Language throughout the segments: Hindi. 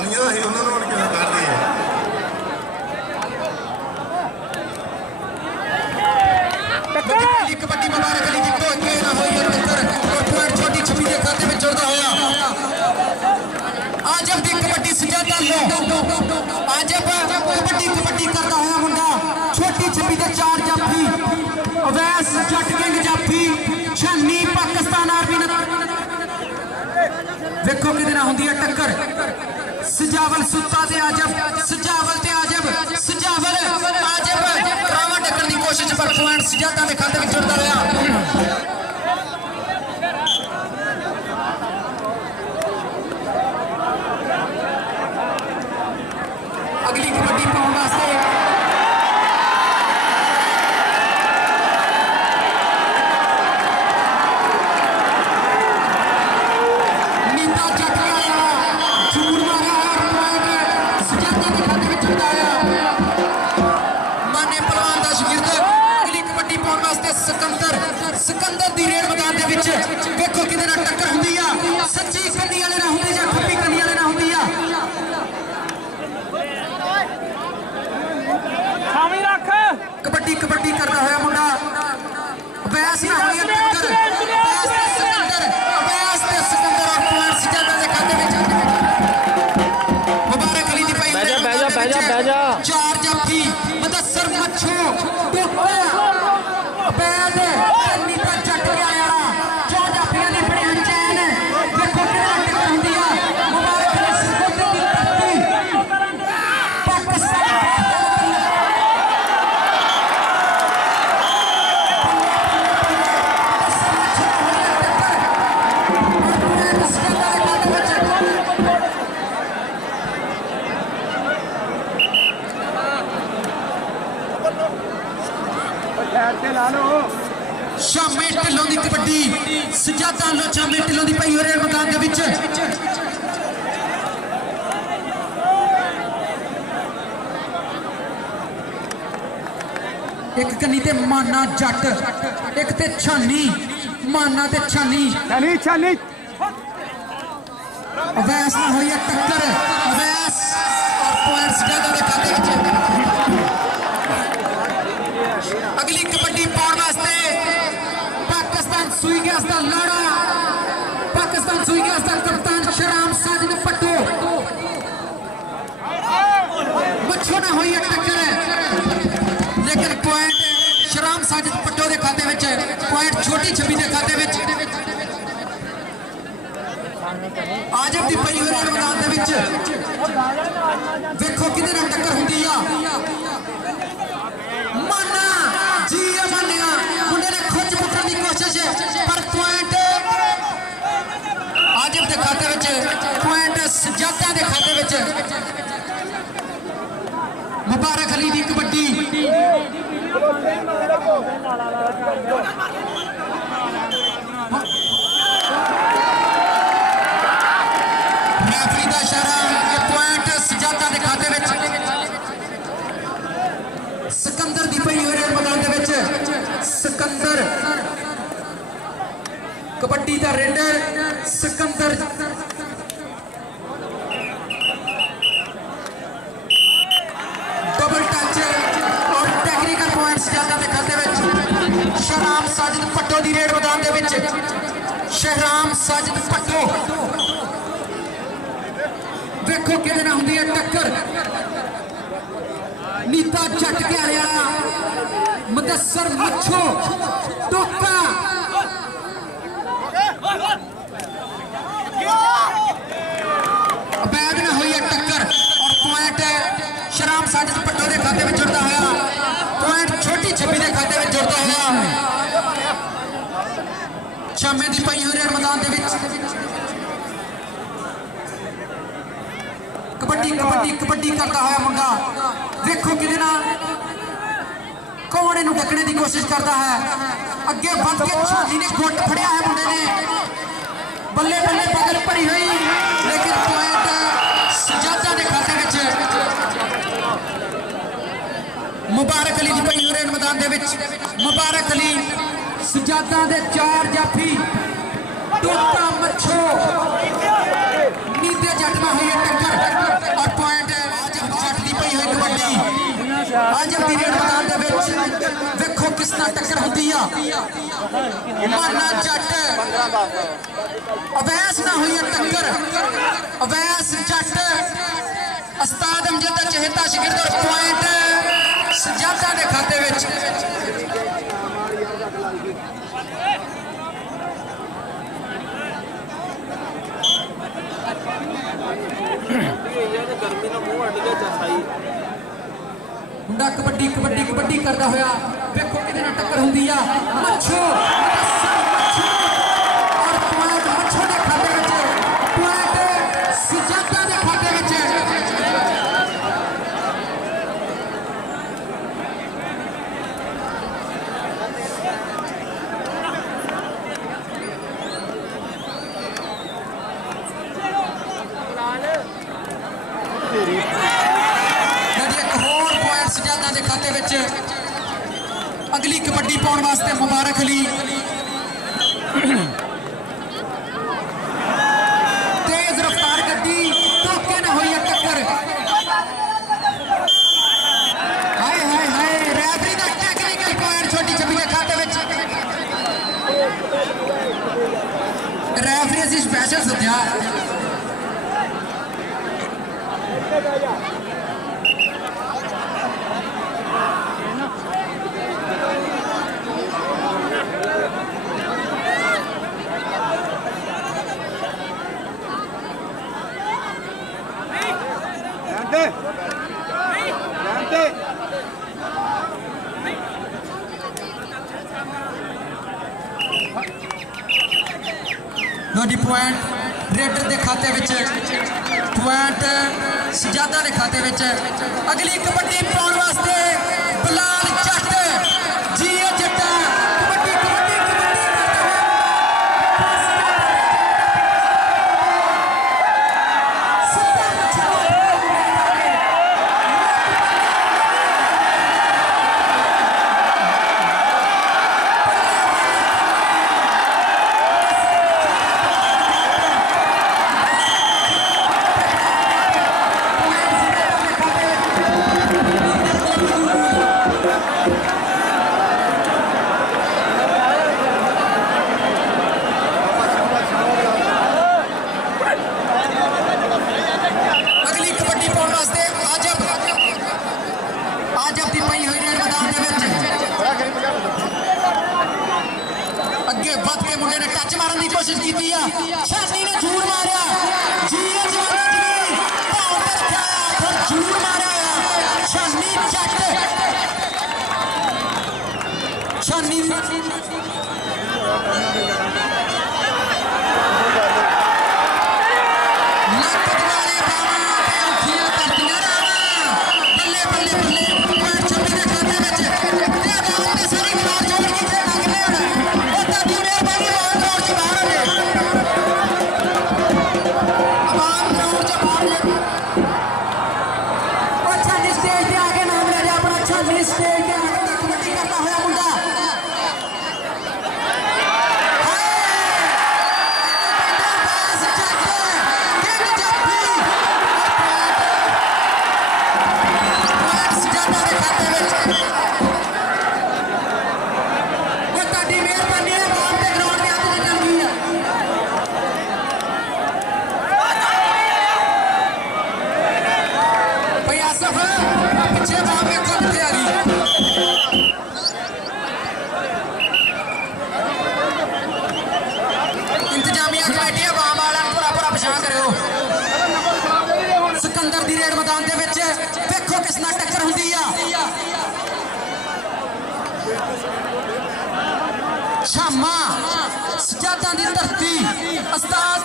तालियां ही उन्होंने उनके कर दी है। कबड्डी मुबारक अली की तो के ना होई टक्कर और पॉइंट छोटी छवि के खाते में जुड़ता होया। आज अब दी कबड्डी सजाता लो आज अब कबड्डी करता होया मुंडा छोटी छवि के 4 जाफी अवैस जट किंग जाफी छन्नी पाकिस्तान आर्मी देखो कि ना होंदी है टक्कर सजावल सुत्ता ते आजब सजावल आजब रावा टक्कर की कोशिश पर पॉइंट सजाता के खाते में जुड़ता रहा। अगली कबड्डी पाने वास्ते नीता जट आया चूर मारा और सजाता के खाते में जुड़ता आया। माने पहलवान दा शागिर्द अगली कबड्डी पाने वास्ते सिकंदर दी रेड मैदान दे विच देखो किदे नाल टक्कर हुंदी आ सच्ची कन्नी वाले ना हुंदी जां खब्बी कन्नी वाले ना हुंदी आ। कबड्डी करता हुआ मुंडा अवैस ना होई टक्कर अवैस ते सिकंदर और पॉइंट सजादा दे खाते में मुबारक अली दी भाई बैजा 4 जाफी मुदस्सर मच्छो अवैस नीता जट के आया 4 जाफियां दी बड़ी अनचैन देखो कितना टक्कर हुंदी आ। मुबारक अली सिकंदर दी धरती पाकिस्तान शामे ढिल्लों की कबड्डी सजादा लो शामे ढिल्लों की पाई हो रहे मैदान के विच एक कन्नी ते माना जट एक ते छानी माना ते छानी अवैस ना हुई टक्कर अवैस और पॉइंट सजादा के खाते विच। अगली कबड्डी पाने वास्ते पाकिस्तान सुई गैस का लाड़ा पाकिस्तान सुई गैस का कप्तान शहराम साजिद पट्टो मच्छो ना हुई टक्कर लेकिन पॉइंट शहराम साजिद पट्टो के खाते में पॉइंट छोटी छवि के खाते में आजब दी पई हुई मैदान दे विच देखो किदे नाल टक्कर हुंदी आ। माना जी मानिया मुंडे ने खुद पकड़ने की कोशिश पर पॉइंट आजब के खाते में पॉइंट सजादा के खाते में मुबारक अली की कबड्डी रेफरी दा इशारा पॉइंट सजादा के खाते में सिकंदर दी पई हुई मैदान दे विच सिकंदर कबड्डी दा रेडर सिकंदर डबल टच और टेक्निकल पॉइंट्स ज्यादा के खाते में शहराम साजिद पट्टो दी रेड मैदान दे विच शहराम साजिद पट्टो देखो किदे नाल हुंदी है टक्कर नीता जट के आया मुदस्सर मच्छो टोका अवैध ना हुई है टक्कर और पॉइंट शहराम साजिद पट्टो के खाते में जुड़ता हुआ पॉइंट छोटी छवि के खाते में जुड़ता हुआ। शामे दी पई हुई मैदान दे विच कबड्डी करता हुआ मुंडा देखो कि कौन इनू डकने की कोशिश करता है अगे बढ़ के छाली ने गुट फड़िया है मुंडे ने बल्ले बल्ले बगल भरी हुई लेकिन पॉइंट सजादा के खाते मुबारक अली की पई हुई मैदान दे मुबारक अली सजादा दे 4 जाफी टोका मच्छो ते जट में हुई है टक्कर और पॉइंट जट की पई हुई कबड्डी आज दी रेड मैदान दे विच देखो किस नाल टक्कर होंदी आ माना जट अवैस ना हुई है टक्कर अवैस जट उस्ताद अमजद दा चहेता शागिर्द और पॉइंट सजादा दे खाते विच मुंडा कबड्डी कबड्डी कबड्डी करता होया देखो किहदे नाल टक्कर हुंदी आ मच्छो और पॉइंट मच्छो दे खाते विच पॉइंट सजादा दे खाते विच खाते विच अगली कबड्डी पाने वास्ते मुबारक अली तेज रफ्तार गड्डी धोखे न हुई है टक्कर हाय हाय हाय रेफरी दा टेक्निकल पॉइंट छोटी छब्बी के खाते विच रेफरी असीं स्पेशल सद्या पॉइंट रेडर के खाते विच पॉइंट सजादा के खाते विच अगली कबड्डी पाने वास्ते बिलाल जट जी जट्टा कबड्डी कबड्डी कोशिश की छानी ने झूठ मारा जी झूठ मारा छानी जट छानी सिकंदर दी रेड मैदान दे विच देखो किस नाल टक्कर हुंदी आ शामा सजादा दी धरती उस्ताद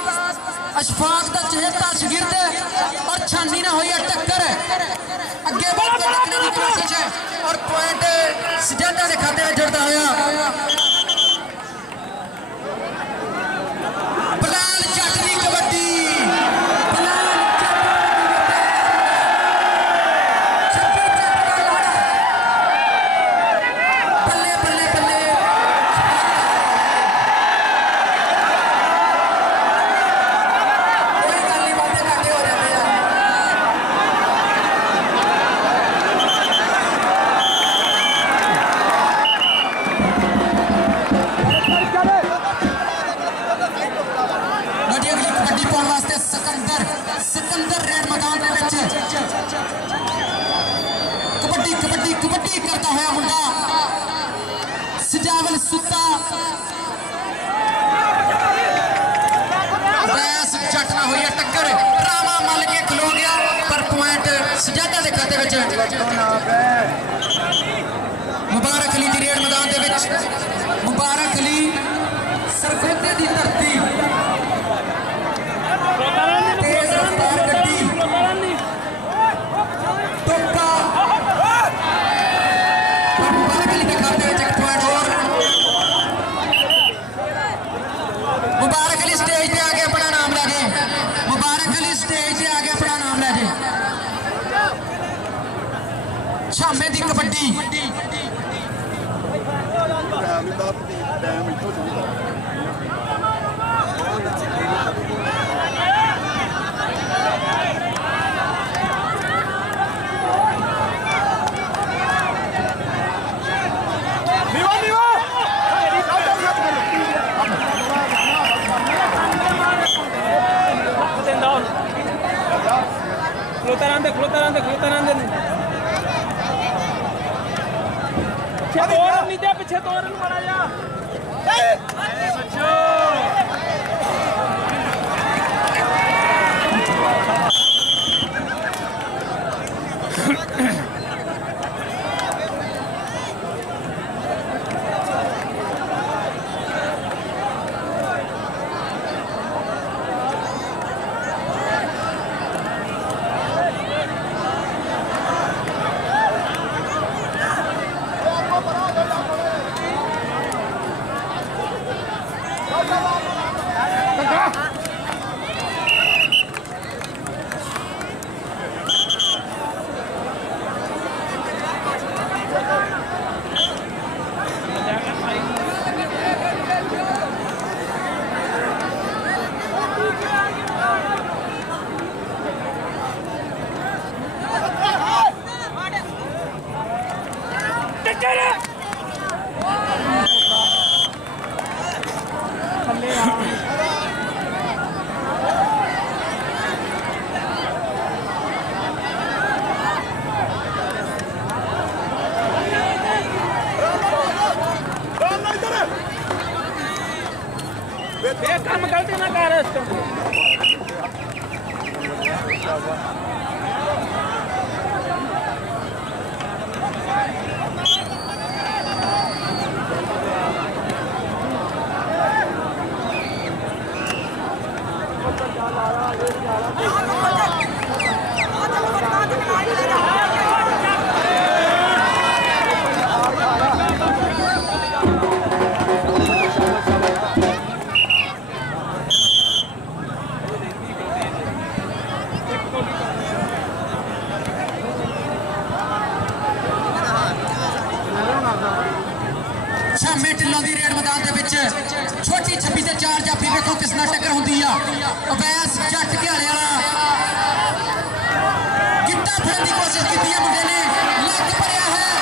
अशफाक दा चहेता शागिर्द और छानी ना हुई टक्कर अगे बढ़ के टक्करने की कोशिश है और पॉइंट सजादा दे खाते में जुड़ता होया बिलाल जट दी कबड्डी सिकंदर रेड मैदान के विच कबड्डी कबड्डी कबड्डी करता हुआ मुंडा सजावल सुता अवैस जट ना हुई टक्कर ड्रामा मल के खलो गया पर पॉइंट सजादा के खाते विच मुबारक अली की रेड मैदान के विच मुबारक अली सरगोधे की धरती तेज रफ्तार गड्डी टोका मुबारक अली के खाते में एक पॉइंट और मुबारक अली स्टेज पे आके अपना नाम ले दे मुबारक अली स्टेज पे आके अपना नाम ले दे छामे दी कबड्डी पीछे दो रन मारा जा काम गलती ना कर छामे ढिल्लों की रेड मैदान के विच छोटी छब्बी से 4 जाफी देखो किस नाल टक्कर होंदी आ अवैस जट घियाले वाला गिट्टा फड़न की कोशिश की है मुंडे ने लग भरिया है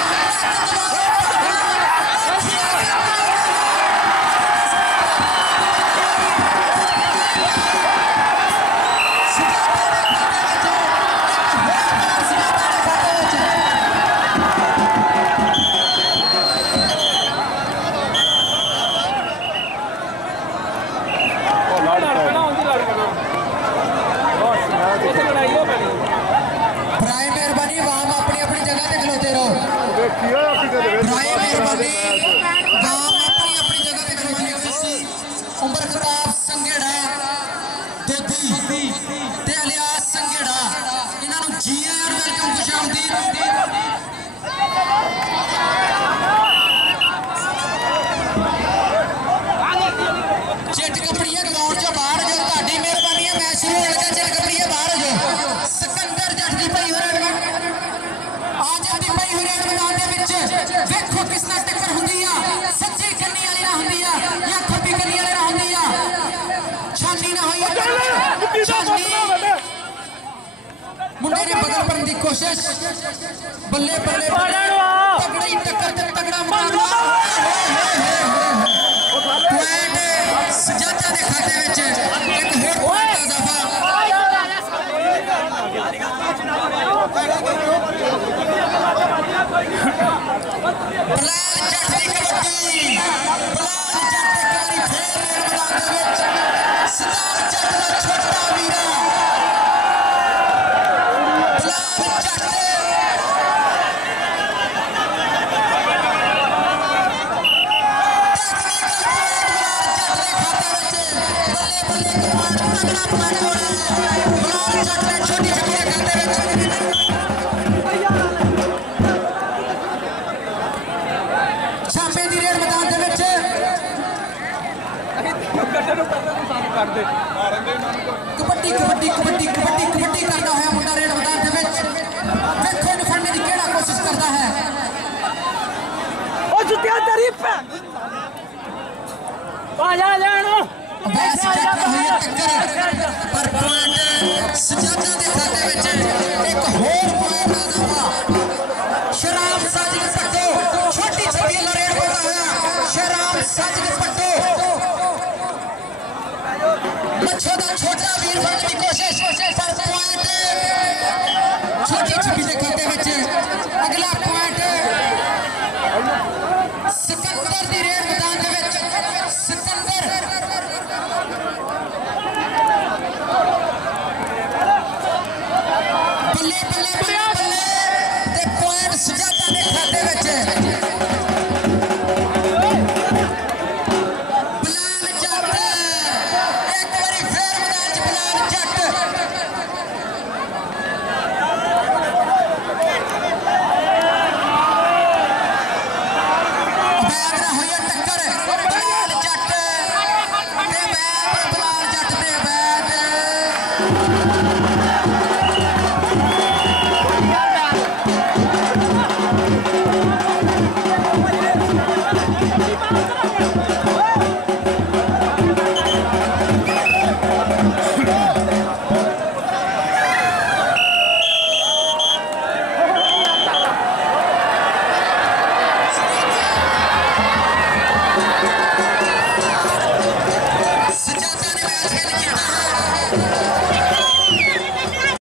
उमर खताब संघेड़ा दोधी ते अलियास संघेड़ा इन्हों जी और वेलकम खुशामदीद चिट कपड़िया ग्राउंड चो बाहर जो ताड़ी मेहरबानी है मैच शुरू हो लगा चिट कपड़िया बाहर जो सिकंदर जट दी भाई होरे आज दी भाई होरे मैदान दे विच देखो किस नाल टक्कर हुंदी आ सच्ची कन्नी वाली ना हुंदी आ या खब्बी कन्नी वाली ना हुंदी आ छानी ना होई छानी मुंडे ने बदल करने की कोशिश बल्ले बल्ले तगड़ी टक्कर ते तगड़ा मुकाबला पॉइंट सजादा के खाते विच एक होर पॉइंट इजाफा कबड्डी कबड्डी कबड्डी कबड्डी कबड्डी करता है मुंडा रेड मैदान दे विच देखो इन फड़ने की केड़ा कोशिश करता है ओ जुतिया तेरी पे आ जा अवैस जट हुई टक्कर पर पॉइंट सजादा दे खाते विच एक होर पॉइंट आ जावा शराब साजिद पट्टो छोटी छवि वाला रेड बोलता होया शराब साजिद पट्टो मच्छो दा छोटा वीर बनने की कोशिश पर पॉइंट छोटी छवि दे खाते विच अगला पॉइंट सिकंदर दी रेड मैदान दे विच सिकंदर बल्ले बल्ले बल्ले बल्ले ते पॉइंट सजादा दे खाते विच बलाल जट एक बारी फिर मैदान च बलाल जट अबैद